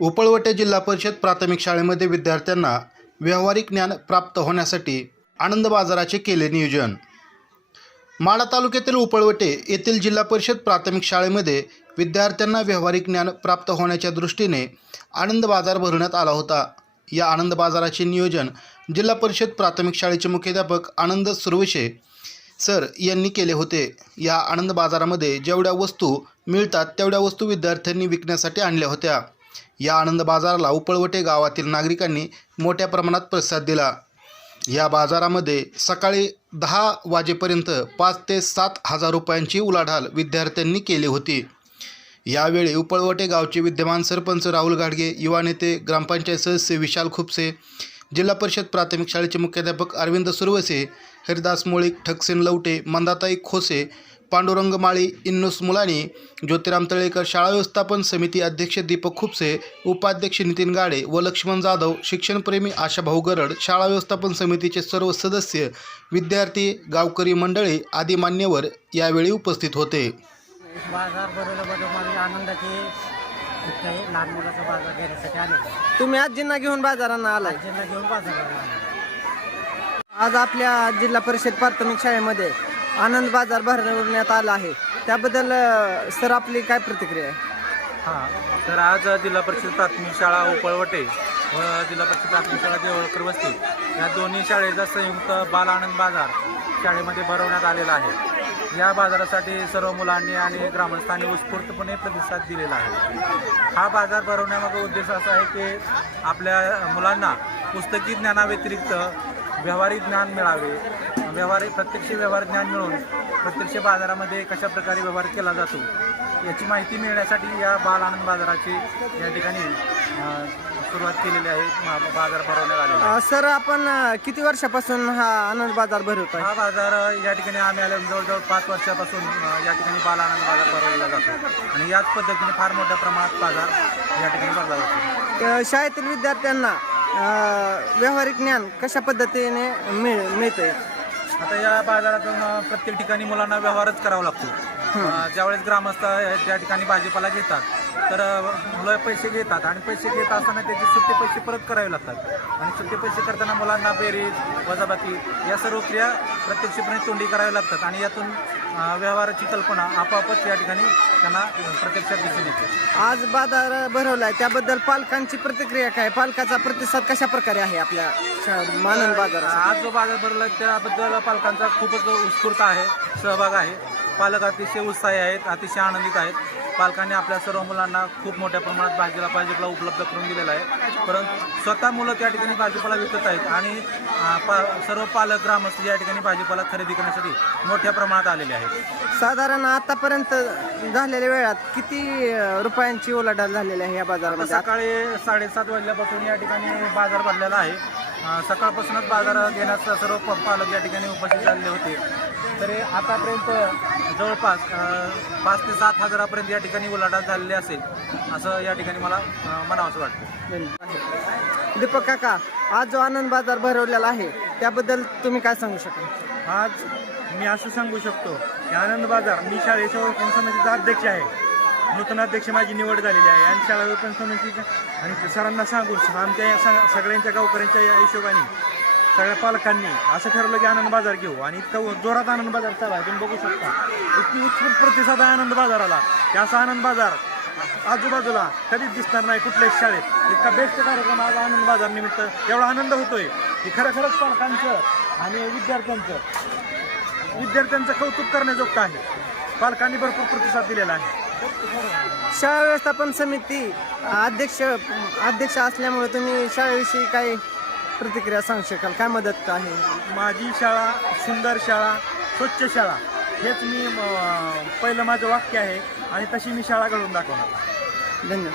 उपळवटे जिल्हा परिषद प्राथमिक शाळेमध्ये विद्यार्थ्यांना व्यावहारिक ज्ञान प्राप्त होण्यासाठी आनंद बाजाराचे केले नियोजन. माडा तालुक्यातील उपळवटे येथील जिल्हा परिषद प्राथमिक शाळेमध्ये विद्यार्थ्यांना व्यावहारिक ज्ञान प्राप्त होण्याच्या दृष्टीने आनंद बाजार भरवण्यात आला होता. या आनंद बाजाराचे नियोजन जिल्हा परिषद प्राथमिक शाळेचे मुख्याध्यापक आनंद सुरवशे सर यांनी केले होते. या आनंद बाजारामध्ये जेवढ्या वस्तू मिळतात तेवढ्या वस्तू विद्यार्थ्यांनी विकण्यासाठी आणल्या होत्या. या आनंद बाजाराला उपळवटे गावातील नागरिकांनी मोठ्या प्रमाणात प्रतिसाद दिला. या बाजारामध्ये सकाळी दहा वाजेपर्यंत पाच ते सात हजार रुपयांची उलाढाल विद्यार्थ्यांनी केली होती. यावेळी उपळवटे गावचे विद्यमान सरपंच राहुल गाडगे युवा नेते ग्रामपंचायत सदस्य विशाल खुपसे जिल्हा परिषद प्राथमिक शाळेचे मुख्याध्यापक अरविंद सुरवसे हरिदास मोळीक ठकसेन लवटे मंदाताई खोसे पांडुरंग माळी इन्नुस मुलानी ज्योतिराम तळेकर शाळा व्यवस्थापन समिती अध्यक्ष दीपक खुपसे उपाध्यक्ष नितीन गाडे व लक्ष्मण जाधव शिक्षणप्रेमी आशाभाऊ गरड शाळा व्यवस्थापन समितीचे सर्व सदस्य विद्यार्थी गावकरी मंडळी आदी मान्यवर यावेळी उपस्थित होते बाजार भरवल्याबद्दल माझी आनंदाची इथे लहान मुलाचा बाजार घेण्यासाठी आलेलो आहे. तुम्ही आजींना घेऊन बाजारांना आलाय आजींना घेऊन बाजाराला आलो. आज आपल्या जिल्हा परिषद प्राथमिक शाळेमध्ये आनंद बाजार भरवण्यात आला आहे. त्याबद्दल अ, सर आपली काय प्रतिक्रिया आहे? हां तर आज जिल्हा परिषद प्राथमिक शाळा उपळवटे व जिल्हा परिषद प्राथमिक शाळा देवळकर वस्ती या दोन्ही शाळेचा संयुक्त बाल आनंद बाजार शाळेमध्ये भरवण्यात आलेला आहे. या बाजारासाठी सर्व मुलांनी आणि ग्रामस्थांनी उत्स्फूर्तपणे प्रतिसाद दिलेला आहे. हा बाजार भरवण्यामागे उद्देश असा आहे की आपल्या मुलांना पुस्तकी ज्ञानाव्यतिरिक्त व्यावहारिक ज्ञान मिळावे. व्यवहारिक प्रत्यक्ष व्यवहार ज्ञान मिळून प्रत्यक्ष बाजारामध्ये कशा प्रकारे व्यवहार केला जातो याची माहिती मिळण्यासाठी या बाल आनंद बाजाराची या ठिकाणी सुरुवात केलेली आहे. मा- बाजार भरवण्यात आलेला सर आपण किती वर्षापासून हा आनंद बाजार भरवत हा बाजार या ठिकाणी आम्ही आल्या जवळजवळ पाच वर्षापासून या ठिकाणी बाल आनंद बाजार भरवला जातो. आणि याच पद्धतीने फार मोठ्या प्रमाणात बाजार या ठिकाणी भरला जातो. शाळेतील विद्यार्थ्यांना व्यावहारिक ज्ञान कशा पद्धतीने मिळ मिळतंय? आता या बाजारातून प्रत्येक ठिकाणी मुलांना व्यवहारच करावा लागतो. ज्यावेळेस ग्रामस्थ त्या ठिकाणी भाजीपाला घेतात. तर मुलं पैसे घेतात आणि पैसे घेत असताना त्याचे सुट्टे पैसे परत करावे लागतात. आणि सुट्टे पैसे करताना मुलांना बेरीज वजाबाकी या सर्व क्रिया प्रत्यक्षपणे तोंडी कराव्या लागतात. आणि यातून व्यवहाराची कल्पना आपोआपच या ठिकाणी त्यांना प्रत्यक्षात दिसून येते. आज बाजार भरवलाय त्याबद्दल पालकांची प्रतिक्रिया काय? पालकाचा प्रतिसाद कशा प्रकारे आहे आपल्या शा- आनंद बाजारात? आज जो बाजार भरला त्याबद्दल पालकांचा खूपच उत्स्फूर्त आहे सहभाग आहे. पालक अतिशय उत्साही आहेत अतिशय आनंदित आहेत. पालकांनी आपल्या सर्व मुलांना खूप मोठ्या प्रमाणात भाजीला भाजीपाला उपलब्ध करून दिलेला आहे. परंतु स्वतः मुलं त्या ठिकाणी भाजीपाला विकत आहेत आणि पा सर्व पालक ग्रामस्थ या ठिकाणी भाजीपाला खरेदी करण्यासाठी मोठ्या प्रमाणात आलेले आहेत. साधारण आतापर्यंत झालेल्या वेळात किती रुपयांची उलाढाल झालेली आहे या बाजारामध्ये? सकाळी साडेसात वाजल्यापासून या ठिकाणी बाजार भरलेला आहे. सकाळपासूनच बाजार घेण्यास सर्व पालक या ठिकाणी उपस्थित झालेले होते. तरी आतापर्यंत जवळपास पाच ते सात हजारापर्यंत या ठिकाणी उलाढाल झालेली असेल असं या ठिकाणी मला म्हणावंसं वाटतं. दीपक काका आज जो आनंद बाजार भरवलेला आहे त्याबद्दल तुम्ही काय सांगू शकाल? आज मी असं सांगू शकतो की आनंद बाजार मी शाळेच्या समितीचा अध्यक्ष आहे. नूतन अध्यक्ष माझी निवड झालेली आहे. आणि शाळा व्यवस्थापन समितीच्या आणि सरांना सांगून आमच्या या सगळ्यांच्या गावकऱ्यांच्या या हिशोबाने सगळ्या पालकांनी असं ठरवलं की आनंद बाजार घेऊ. आणि इतका जोरात आनंद बाजार चालू आहे. तुम्ही बघू शकता. इतकी उत्स्फूर्त प्रतिसाद आहे आनंद बाजाराला. की असा आनंद बाजार आजूबाजूला कधीच दिसणार नाही कुठल्याच शाळेत. इतका बेस्ट कार्यक्रम आज आनंद बाजार निमित्त एवढा आनंद होतोय की खरं खरंच पालकांचं आणि विद्यार्थ्यांचं विद्यार्थ्यांचं कौतुक करण्याजोगतं आहे. पालकांनी भरपूर प्रतिसाद दिलेला आहे. शाळा व्यवस्थापन समिती अध्यक्ष अध्यक्ष असल्यामुळे तुम्ही शाळेविषयी काय प्रतिक्रिया सांगू शकाल? काय मदत आहे? माझी शाळा सुंदर शाळा स्वच्छ शाळा हेच मी पहिलं माझं वाक्य आहे आणि तशी मी शाळा घडवून दाखवणार. धन्यवाद.